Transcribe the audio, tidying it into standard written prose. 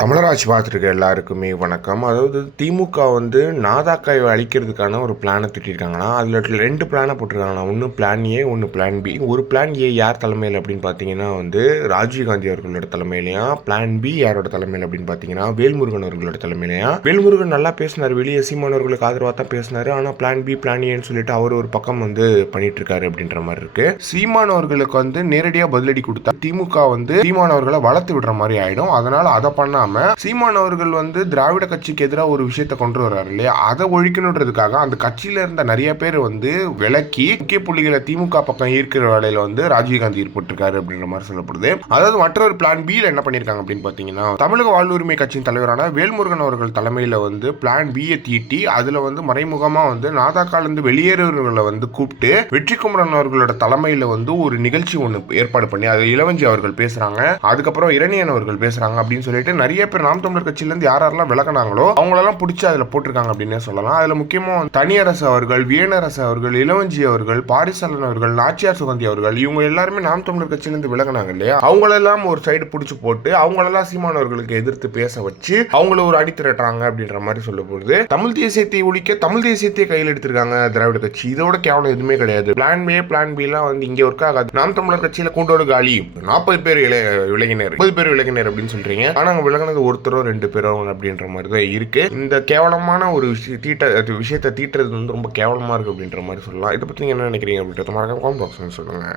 தமிழராட்சி பார்த்துருக்க எல்லாருக்குமே வணக்கம். அதாவது திமுக வந்து நாதாக்காயை அழிக்கிறதுக்கான ஒரு பிளானை திட்டிருக்காங்கன்னா, அதில் 2 பிளானை போட்டிருக்காங்கண்ணா. ஒன்று பிளான் ஏ, ஒன்று பிளான் பி. ஒரு பிளான் ஏ யார் தலைமையில் அப்படின்னு பார்த்தீங்கன்னா வந்து ராஜீவ்காந்தி அவர்களோட தலைமையிலையா, பிளான் பி யாரோட தலைமையில் அப்படின்னு பார்த்தீங்கன்னா வேல்முருகன் அவர்களோட தலைமையிலையா. வேல்முருகன் நல்லா பேசினார், வெளியே சீமானவர்களுக்கு ஆதரவாக தான் பேசினார். ஆனால் பிளான் பி பிளான் ஏன்னு சொல்லிட்டு அவர் ஒரு பக்கம் வந்து பண்ணிட்டு இருக்காரு அப்படின்ற மாதிரி இருக்கு. சீமானவர்களுக்கு வந்து நேரடியாக பதிலடி கொடுத்தா திமுக வந்து சீமானவர்களை வளர்த்து விடுற மாதிரி ஆயிடும். அதனால அதை பண்ணாம சீமான் அவர்கள் வந்து திராவிட கட்சிக்கு எதிராக ஒரு விஷயத்தை கொண்டு வர்றாரு இல்லையா, அதை ஒழிக்கணுன்றதுக்காக அந்த கட்சியில இருந்த நிறைய பேர் வந்து விலக்கி முக்கிய புள்ளிகளை திமுக பக்கம் ஈர்க்கிற வேலையில வந்து ராஜீவ்காந்தி ஈடுபட்டிருக்காரு அப்படின்ற மாதிரி சொல்லப்படுது. அதாவது மற்றொரு பிளான் பி என்ன பண்ணிருக்காங்க அப்படின்னு பாத்தீங்கன்னா, தமிழக வாழ்வுரிமை கட்சியின் தலைவரான வேல்முருகன் அவர்கள் தலைமையில வந்து பிளான் பி தீட்டி அதுல வந்து மறைமுகமா வந்து நாதாக்கால இருந்து வெளியேறவர்களை வந்து கூப்பிட்டு வெற்றிக்குமரன் அவர்களோட தலைமையில வந்து ஒரு நிகழ்ச்சி ஒன்று ஏற்பாடு பண்ணி அது இளவஞ்சி அவர்கள் பேசுறாங்க, அதுக்கப்புறம் இரணியன் அவர்கள் பேசுறாங்க அப்படின்னு சொல்லிட்டு நிறைய பேர் நாம் தமிழர் கட்சியிலிருந்து யாரெல்லாம் விலகினாங்களோ அவங்களெல்லாம் பிடிச்சி அதில் போட்டிருக்காங்க அப்படின்னே சொல்லலாம். அதில் முக்கியமாக தனியரசு அவர்கள், வியனரசு அவர்கள், இளவஞ்சி அவர்கள், பாரிசாலன் அவர்கள், நாச்சியார் சுகந்தி அவர்கள், இவங்க எல்லாருமே நாம் தமிழர் கட்சியிலிருந்து விலகினாங்க இல்லையா, அவங்களெல்லாம் ஒரு சைடு பிடிச்சி போட்டு அவங்களெல்லாம் சீமானவர்களுக்கு எதிர்த்து பேச வச்சு அவங்கள ஒரு அடி திரட்டுறாங்க அப்படின்ற மாதிரி சொல்ல போகுது. தமிழ் தேசியத்தை ஒழிக்க தமிழ் தேசியத்தை கையில் எடுத்திருக்காங்க திராவிட கட்சி. இதோட கேவலம் எதுவுமே கிடையாது. பிளான் ஏ பிளான் பி எல்லாம் வந்து இங்கே ஒர்க் ஆகாது. நாம் தமிழர் கட்சியில கூண்டோடு காலி 40 பேர் விலகினர், 30 பேர் விலகினர் அப்படின்னு சொல்றீங்க. ஆனா அங்க விலகினது ஒருத்தரோ 2 பேரோ அப்படின்ற மாதிரி தான் இருக்கு. இந்த கேவலமான ஒரு விஷயத்தை தீட்டுறது வந்து ரொம்ப கேவலமா இருக்கு அப்படின்ற மாதிரி சொல்லலாம். இதை பத்தி நீங்க என்ன நினைக்கிறீங்க அப்படின்றத மறக்காம காமெண்ட் பாக்ஸ்ல சொல்லுங்க.